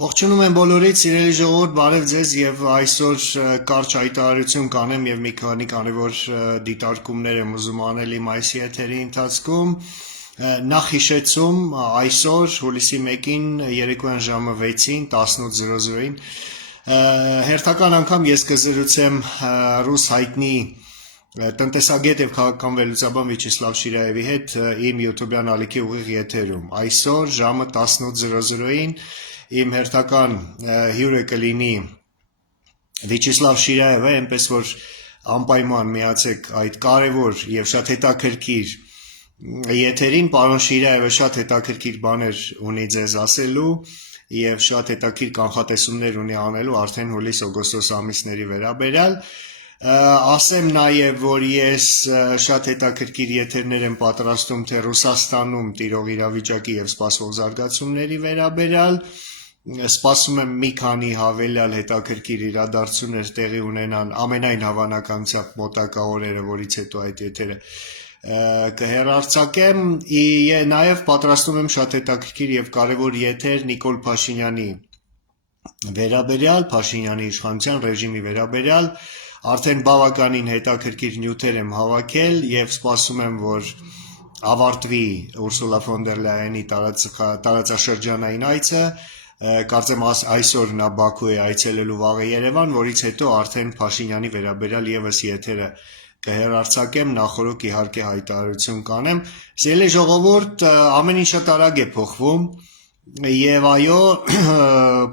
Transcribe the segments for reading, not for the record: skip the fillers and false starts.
Ողջունում եմ բոլորիդ, սիրելի ժողովուրդ, բարև ձեզ եւ այսօր կարճ հայտարարություն կանեմ եւ մի քանի կարեւոր դիտարկումներ եմ ուզում անել իմ այս եթերի ընթացքում։ Նախ հիշեցում այսօր հուլիսի 1-ին երեկոյան ժամը 6-ին 18:00-ին հերթական անգամ ես կզրուցեմ ռուս հայտնի տնտեսագետ եւ քաղաքական վերլուծաբան Վիաչեսլավ Շիրաևի հետ իմ YouTube-յան ալիքի ուղիղ եթերում։ Այսօր ժամը 18:00-ին իմ հերթական հյուրը կլինի Վիաչեսլավ Շիրաևը, այնպես որ անպայման միացեք այդ կարևոր եւ շատ հետաքրքիր եթերին, պարոն Շիրաևը շատ հետաքրքիր բաներ ունի ձեզ ասելու եւ շատ հետաքրքիր կանխատեսումներ ունի անելու արդեն հուլիս-օգոստոս ամիսների վերաբերյալ։ Ասեմ նաև, որ ես շատ հետաքրքիր եթերներ եմ պատրաստում թե Ռուսաստանում տիրող իրավիճակի եւ սպասվող զարգացումների վերաբերյալ։ Սպասում եմ մի քանի հավելյալ հետաքրքիր իրադարձություններ տեղի ունենան ամենայն հավանականությամբ մոտակա օրերը, որից հետո այդ եթերը կհեռարձակեմ։ Նաև պատրաստում եմ շատ հետաքրքիր եւ կարեւոր եթեր Նիկոլ Փաշինյանի վերաբերյալ, Փաշինյանի իշխանության ռեժիմի վերաբերյալ, արդեն բավականին հետաքրքիր նյութեր եմ հավաքել եւ սպասում եմ, որ ավարտվի Ուրսուլա ֆոն դեր Լայենի տարածաշրջանային այցը, կարծեմ այսօր նա Բաքու է այցելելու վաղը Երևան, որից հետո արդեն Փաշինյանի վերաբերյալ եւս եթերը կհեռարձակեմ, նախորոք իհարկե հայտարարություն կանեմ։ Սիրելի ժողովուրդ, ամեն ինչ շատ արագ է փոխվում եւ այո,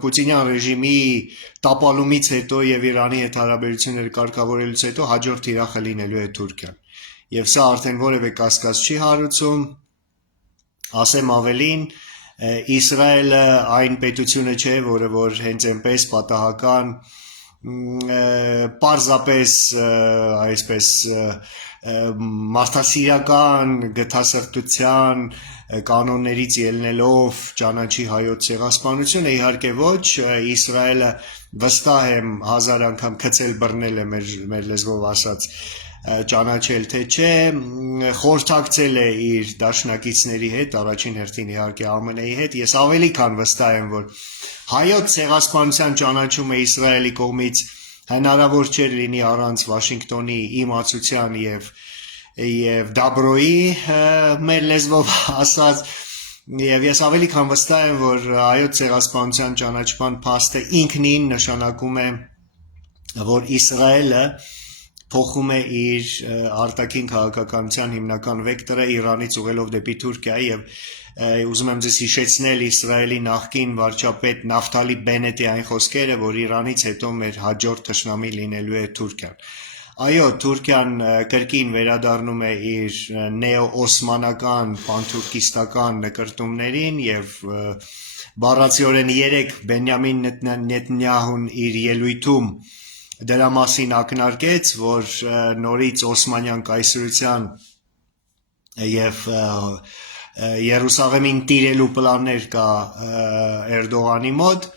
Պուտինյան ռեժիմի տապալումից հետո եւ Իրանի հետ հարաբերությունները կարգավորելուց հետո հաջորդ թիրախը լինելու է Թուրքիան։ Եվ սա արդեն որևէ կասկած չի հարուցում, ասեմ ավելին, Իսրայելը այն պետությունը չէ, որը որ հենց այնպես պատահական պարզապես այսպես մարդասիրական գթասրտության կանոններից ելնելով ճանաչի հայոց ցեղասպանությունը, իհարկե ոչ, Իսրայելը վստահ եմ 1000 անգամ քցել բռնել է մեր լեզվով ասած ճանաչել թե չէ, խորհրդակցել է իր դաշնակիցների հետ, առաջին հերթին իհարկե ԱՄՆ-ի հետ, ես ավելի քան վստահ եմ, որ հայոց ցեղասպանության ճանաչումը Իսրայելի կողմից հնարավոր չէր լինի առանց Վաշինգտոնի իմացության եւ դաբրոյի մեր լեզվով ասած, եւ ես ավելի քան վստահ եմ, որ հայոց ցեղասպանության ճանաչման փաստը ինքնին նշանակում է, որ Իսրայելը փոխում է իր արտաքին քաղաքականության հիմնական վեկտորը Իրանից ուղղելով դեպի Թուրքիա եւ ուզում եմ ձեզ հիշեցնել Իսրայելի նախկին վարչապետ Նավթալի Բենետի այն խոսքերը, որ Իրանից հետո մեր հաջորդ թշնամի լինելու է Թուրքիան։ Այո, Թուրքիան կրկին վերադառնում է իր նեո-օսմանական, պանթուրքիստական նկրտումներին եւ բառացիորեն 3 Բենյամին Նեթանյահուն իր ելույթում դրա մասին ակնարկեց, որ նորից Օսմանյան կայսրության եւ Երուսաղեմին տիրելու պլաններ կա Էրդողանի մոտ,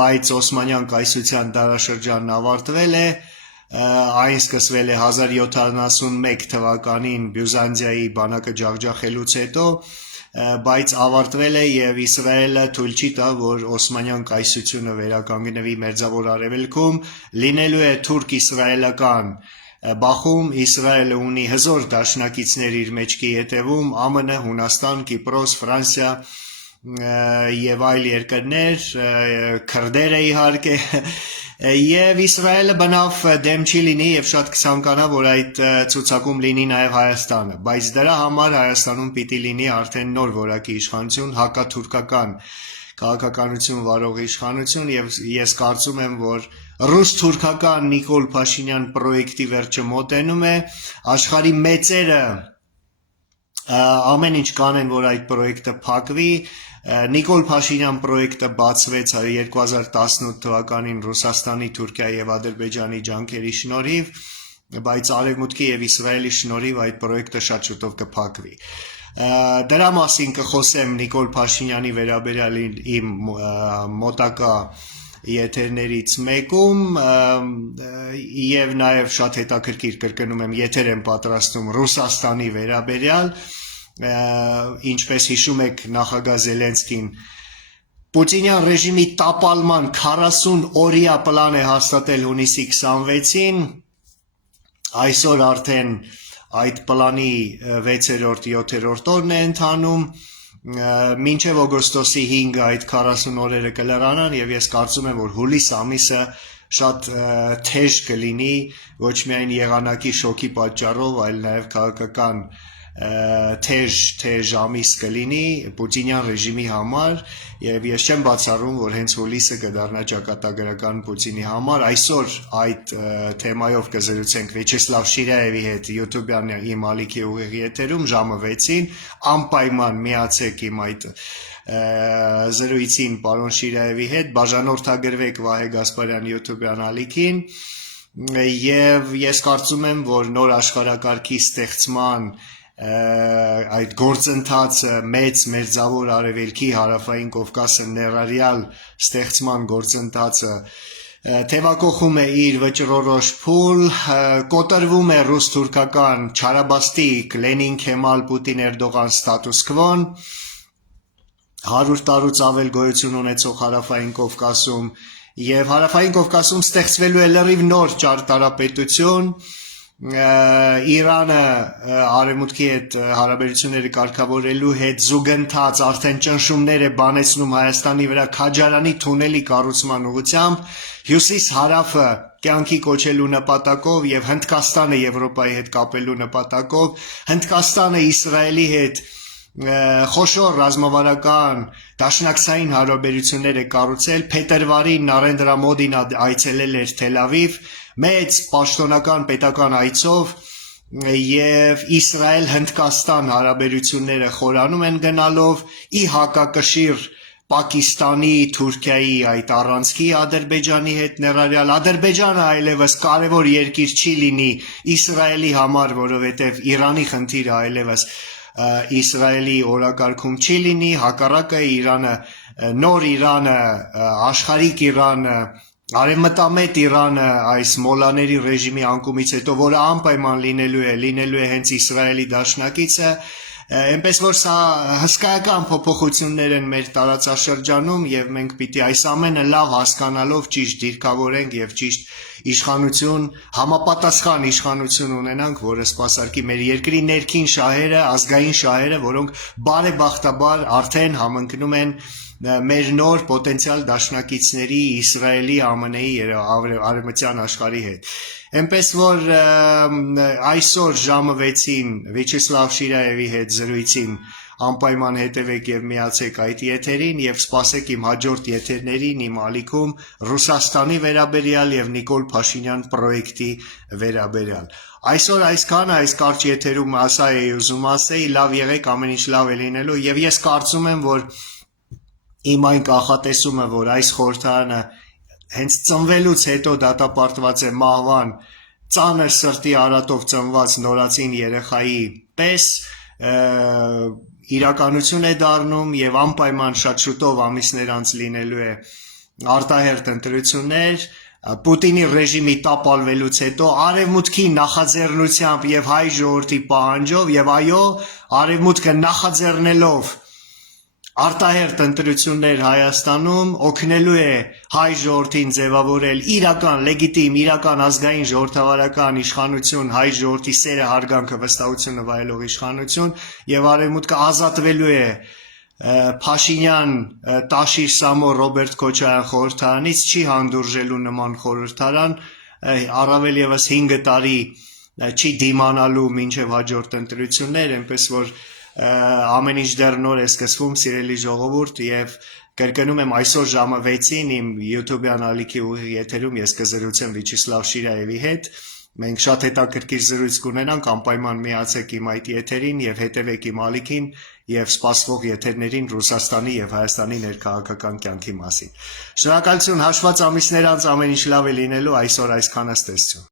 բայց Օսմանյան կայսրության դարաշրջանն ավարտվել է, այն սկսվել է 1071 թվականին Բյուզանդիայի բանակը ջախջախելուց հետո, բայց ավարտվել է եւ Իսրայելը թույլ չի տա, որ Օսմանյան կայսրությունը վերականգնվի Մերձավոր Արևելքում, լինելու է թուրք-իսրայելական բախում, Իսրայելը ունի հզոր դաշնակիցներ իր մեջքի հետևում, ԱՄՆ, Հունաստան, Կիպրոս, Ֆրանսիա եւ այլ երկրներ, քրդերը իհարկե, եւ Իսրայելը բնավ դեմ չի լինի եւ շատ կցանկանա, որ այդ ցուցակում լինի նաեւ Հայաստանը, բայց դրա համար Հայաստանում պիտի լինի արդեն նոր որակի իշխանություն, հակաթուրքական քաղաքականություն վարող իշխանություն եւ ես կարծում եմ, որ ռուս-թուրքական Նիկոլ Փաշինյան պրոյեկտի վերջը մոտենում է, աշխարհի մեծերը ամեն ինչ կանեն, որ այդ պրոյեկտը փակվի, Նիկոլ Փաշինյան պրոյեկտը բացվեց 2018 թվականին Ռուսաստանի, Թուրքիայի եւ Ադրբեջանի ջանքերի շնորհիվ, բայց Արևմուտքի եւ Իսրայելի շնորհիվ այդ պրոյեկտը շատ շուտով կփակվի։ Դրա մասին կխոսեմ Նիկոլ Փաշինյանի վերաբերյալ իմ մոտակա եթերներից մեկում եւ նաեւ շատ հետաքրքիր կրկնում եմ եթեր եմ պատրաստում Ռուսաստանի վերաբերյալ, ինչպես հիշում եք նախագահ Զելենսկին Պուտինյան ռեժիմի տապալման 40 օրյա պլան է հաստատել հունիսի 26-ին, այսօր արդեն այդ պլանի 6-րդ, 7-րդ օրն է ընթանում, մինչև օգոստոսի 5-ը այդ 40 օրերը կլրանան եւ ես կարծում եմ, որ հուլիս ամիսը շատ թեժ կլինի ոչ միայն եղանակի շոկի պատճառով, այլ նաեւ քաղաքական թեժ ամիս կլինի Պուտինյան ռեժիմի համար եւ ես չեմ բացառում, որ հենց հուլիսը կդառնա ճակատագրական Պուտինի համար։ Այսօր այդ թեմայով կզրուցենք Վիաչեսլավ Շիրայևի հետ YouTube-յան իմ ալիքի ուղիղ եթերում ժամը 6-ին, անպայման միացեք իմ այդ զրույցին պարոն Շիրայևի հետ, բաժանորդագրվեք Վահե Գասպարյան YouTube-յան ալիքին եւ ես կարծում եմ, որ նոր աշխարհակարգի ստեղծման այդ գործընթացը մեծ մերձավոր արևելքի հարավային Կովկասը ներառյալ ստեղծման գործընթացը թևակողում է իր վճռորոշ փուլ, կոտրվում է ռուս-թուրքական չարաբաստիկ Լենին-Քեմալ Պուտին-Էրդողան ստատուս քվոն 100 տարուց ավել գոյություն ունեցող հարավային Կովկասում եւ հարավային Կովկասում ստեղծվելու է լրիվ նոր ճարտարապետություն Իրանը արևմուտքի հետ հարաբերությունները կարգավորելու հետ զուգընթաց արդեն ճնշումներ է բանեցնում Հայաստանի վրա քաջարանի թունելի կառուցման ուղղությամբ հյուսիս-հարավը կյանքի կոչելու նպատակով եւ Հնդկաստանը Եվրոպայի հետ կապելու նպատակով Հնդկաստանը Իսրայելի հետ խոշոր ռազմավարական դաշնակցային հարաբերություններ է կառուցել փետրվարին Նարենդրա Մոդին այցելել էր Թել Ավիվ մեծ պաշտոնական պետական այցով եւ Իսրայել-Հնդկաստան հարաբերությունները խորանում են գնալով ի հակակշիռ Պակիստանի, Թուրքիայի այդ առանցքի Ադրբեջանի հետ ներառյալ Ադրբեջանը այլևս կարևոր երկիր չի լինի Իսրայելի համար, որովհետեւ Իրանի խնդիրը այլևս Իսրայելի օրակարգում չի լինի, հակառակը Իրանը, նոր Իրանը, աշխարհիկ Իրանը, արևմտամետ Իրանը այս մոլաների ռեժիմի անկումից հետո, որը անպայման լինելու է հենց Իսրայելի դաշնակիցը, այնպես որ սա հսկայական փոփոխություններ են մեր տարածաշրջանում եւ մենք պիտի այս ամենը լավ հասկանալով ճիշտ դիրքավորենք եւ ճիշտ իշխանություն, համապատասխան իշխանություն ունենանք, որը սպասարկի մեր երկրի ներքին շահերը, ազգային շահերը, որոնք բարեբախտաբար արդեն համընկնում են մեր նոր պոտենցիալ դաշնակիցների Իսրայելի, ԱՄՆ-ի արևմտյան աշխարհի հետ։ Այնպես որ այսօր ժամը 6-ին Վիաչեսլավ Շիրայևի հետ զրույցին անպայման հետևեք եւ միացեք այդ եթերին եւ սպասեք իմ հաջորդ եթերներին իմ ալիքում Ռուսաստանի վերաբերյալ եւ Նիկոլ Փաշինյան պրոյեկտի վերաբերյալ։ Այսօր այսքանը այս կարճ եթերում ասա էի ուզում ասեի, լավ եղեք, ամեն ինչ լավ է լինելու եւ ես կարծում եմ, որ իմ այն կանխատեսումը, որ այս խորհրդարանը հենց ծնվելուց հետո դատապարտված է մահվան ծանր սրտի արատով ծնված նորածին երեխայի պես իրականություն է դառնում եւ անպայման շատ շուտով ամիսներ անց լինելու է արտահերթ ընտրություններ Պուտինի ռեժիմի տապալվելուց հետո արևմուտքի նախաձեռնությամբ եւ հայ ժողովրդի պահանջով եւ այո արևմուտքը նախաձեռնելով արտահերթ ընտրություններ Հայաստանում օգնելու է հայ ժողովրդին ձևավորել իրական լեգիտիմ իրական ազգային ժողովրդավարական իշխանություն հայ ժողովրդի սերը հարգանքը վստահությունը վայելող իշխանություն եւ արևմուտքը ազատվելու է Փաշինյան Տաշիր Սամո Ռոբերտ Քոչարյան խորհրդարանից չի հանդուրժելու նման խորհրդարան առավել եւս 5 տարի չի դիմանալու մինչեւ հաջորդ ընտրություններ այնպես որ ամեն ինչ դեռ նոր է սկսվում սիրելի ժողովուրդ եւ կրկնում եմ այսօր ժամը 6-ին իմ YouTube-յան ալիքի ուղիղ եթերում ես կզրուցեմ Վիաչեսլավ Շիրայևի հետ մենք շատ հետաքրքիր զրույց կունենանք անպայման միացեք իմ այդ եթերին եւ հետեւեք իմ ալիքին եւ սպասվող եթերներին Ռուսաստանի եւ Հայաստանի ներքաղաքական կյանքի մասին շնորհակալություն հաշված ամիսներ անց ամեն ինչ լավ է լինելու այսօր այսքանը ստեսություն